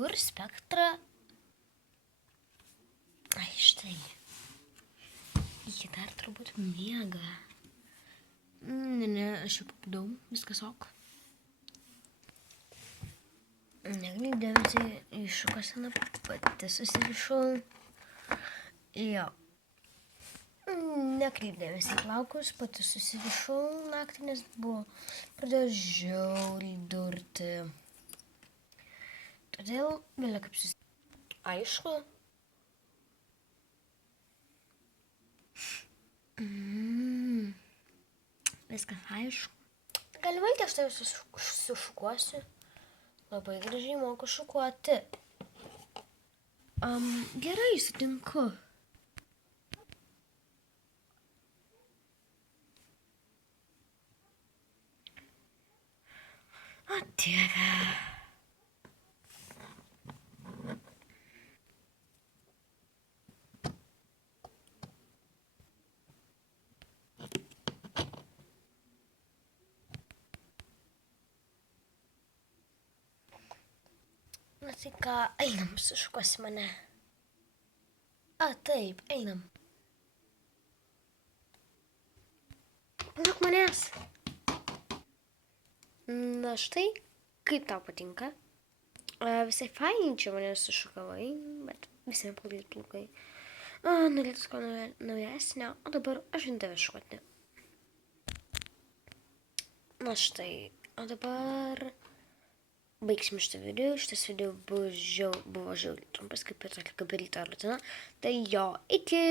Kur spektrą? Ai, štai. Jie dar turbūt miega. Ne, aš jau pabudau, viskas ok. Nekreipk dėmesį į šukaseną, pati susirišau. Jo. Nekreipk dėmesį į plaukus, pati susirišau naktį, nes pradėjo žiauriai durti. Todėl vėliau kaip Aišku. Viskas aišku. Gali valyti, aš tave sušukuosiu. Labai gražiai moku šukuoti. Gerai, sutinku. O, Dieve. Na tai ką, einam, sušukuosi mane. Taip, einam. Palauk manęs. Na štai, kaip tau patinka? Visai fainiai čia mane sušukavai, bet visai plaukai plaukai. Norėtus ko naujesnio, o dabar aš ant tave šukuoti. Na štai, o dabar baigsim šitą video. Šitas video buvo žiauriai trumpas, kaip ir ryto rutina. Tai jo, iki!